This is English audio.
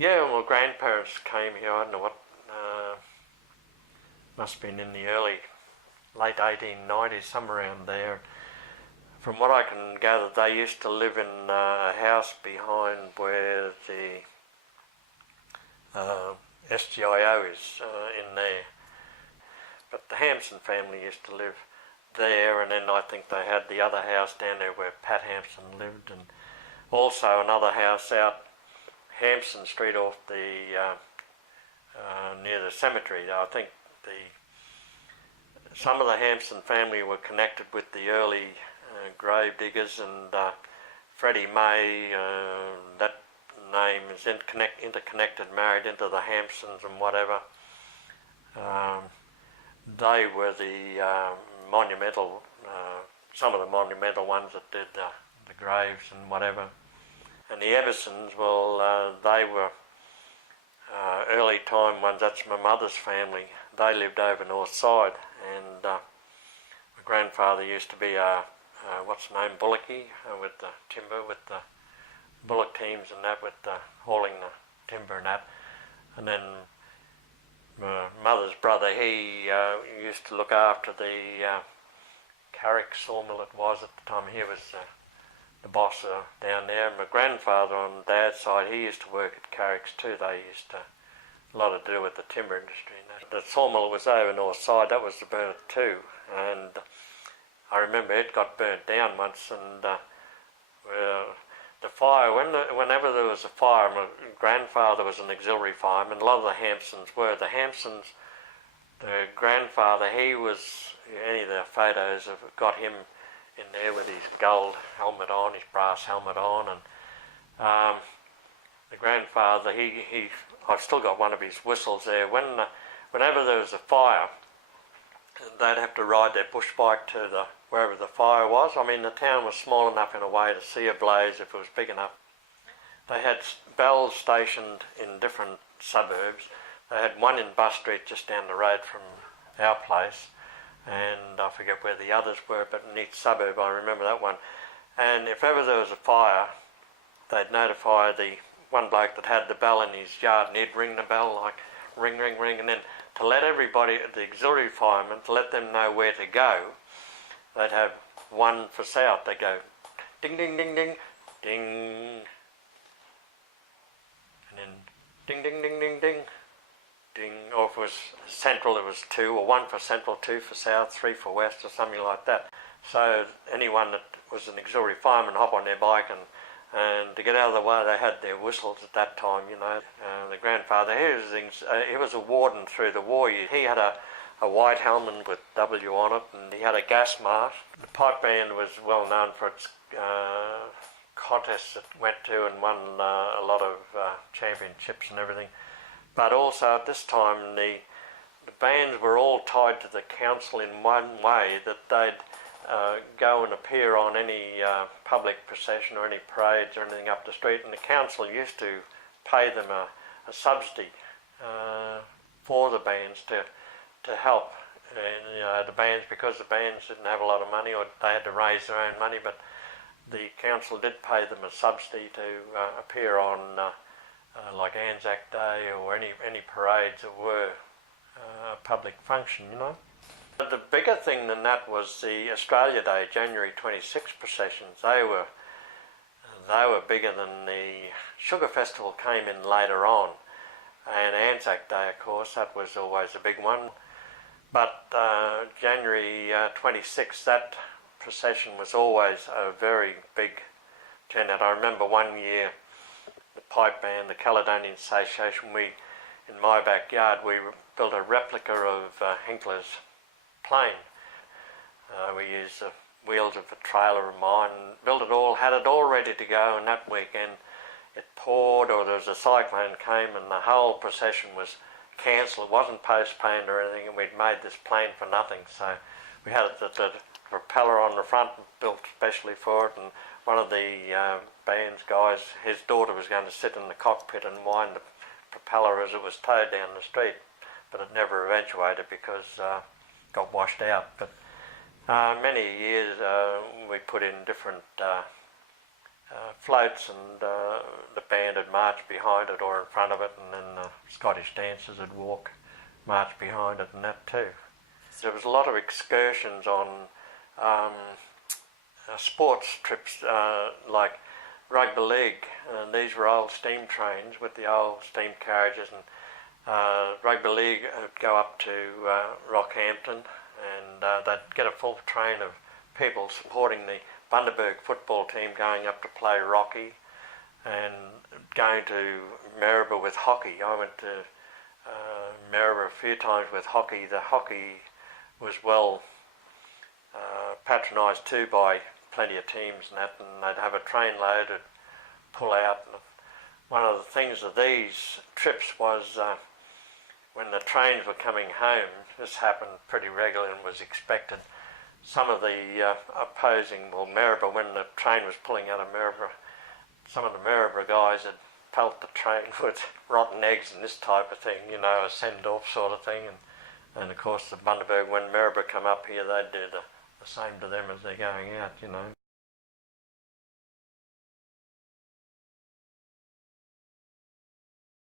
Yeah, well, grandparents came here, I don't know what, must have been in the late 1890s, somewhere around there. From what I can gather, they used to live in a house behind where the SGIO is in there. But the Hampson family used to live there, and then I think they had the other house down there where Pat Hampson lived, and also another house out Hampson Street off the near the cemetery. I think some of the Hampson family were connected with the early grave diggers, and Freddie May, that name is interconnected, married into the Hampsons and whatever. They were the monumental, some of the monumental ones that did the graves and whatever. And the Eversons, well, they were early time ones. That's my mother's family. They lived over north side, and my grandfather used to be what's the name, Bullocky, with the timber, with the bullock teams and that, with hauling the timber and that. And then my mother's brother, he used to look after the Carrick Sawmill, it was at the time. He was the boss down there. And my grandfather on Dad's side, he used to work at Carrick's too. They used to a lot to do with the timber industry. The sawmill was over north side, that was the burnt too. And I remember it got burnt down once, and the fire, whenever there was a fire, my grandfather was an auxiliary fireman. A lot of the Hampsons were. The Hampsons, the grandfather, he was, any of the photos have got him in there with his gold helmet on, his brass helmet on, and the grandfather, I've still got one of his whistles there. Whenever there was a fire, they'd have to ride their bush bike to wherever the fire was. I mean, the town was small enough in a way to see a blaze if it was big enough. They had bells stationed in different suburbs. They had one in Bus Street just down the road from our place, and I forget where the others were, but in each suburb I remember that one. And if ever there was a fire, they'd notify the one bloke that had the bell in his yard, and he'd ring the bell like ring, ring, ring, and then to let everybody, the auxiliary firemen, to let them know where to go, they'd have one for south. They'd go ding, ding, ding, ding, ding, and then ding, ding, ding, ding, ding, ding. Or if it was central, it was two, or one for central, two for south, three for west, or something like that. So anyone that was an auxiliary fireman hop on their bike, and to get out of the way, they had their whistles at that time, you know. The grandfather, he was a warden through the war. He had a white helmet with W on it, and he had a gas mask. The pipe band was well known for its contests it went to, and won a lot of championships and everything. But also at this time, the bands were all tied to the council in one way, that they'd go and appear on any public procession or any parades or anything up the street, and the council used to pay them a subsidy for the bands to help. And, the bands, because the bands didn't have a lot of money, or they had to raise their own money, but the council did pay them a subsidy to appear on like Anzac Day or any parades that were a public function, you know. But the bigger thing than that was the Australia Day, January 26 processions. They were bigger than the Sugar Festival came in later on, and Anzac Day, of course, that was always a big one. But January 26, that procession was always a very big turnout. I remember one year, the pipe band, the Caledonian Association, in my backyard, we built a replica of Hinkler's plane. We used the wheels of a trailer of mine, built it all, had it all ready to go, and that weekend it poured, or there was a cyclone came, and the whole procession was cancelled. It wasn't postponed or anything, and we'd made this plane for nothing. So we had the propeller on the front, built specially for it, and one of the band's guys, his daughter was going to sit in the cockpit and wind the propeller as it was towed down the street, but it never eventuated because got washed out. But many years we put in different floats, and the band would march behind it or in front of it, and then the Scottish dancers would march behind it and that too. There was a lot of excursions on sports trips like rugby league, and these were old steam trains with the old steam carriages, and rugby league would go up to Rockhampton, and they'd get a full train of people supporting the Bundaberg football team going up to play Rocky, and going to Maryborough with hockey. I went to Maryborough a few times with hockey. The hockey was well patronised too by plenty of teams and that, and they'd have a train load and pull out. And one of the things of these trips was when the trains were coming home, this happened pretty regularly and was expected. Some of the opposing, Maryborough, when the train was pulling out of Maryborough, some of the Maryborough guys had pelt the train with rotten eggs and this type of thing, a send-off sort of thing. And of course the Bundaberg, when Maryborough come up here, they'd do the same to them as they're going out,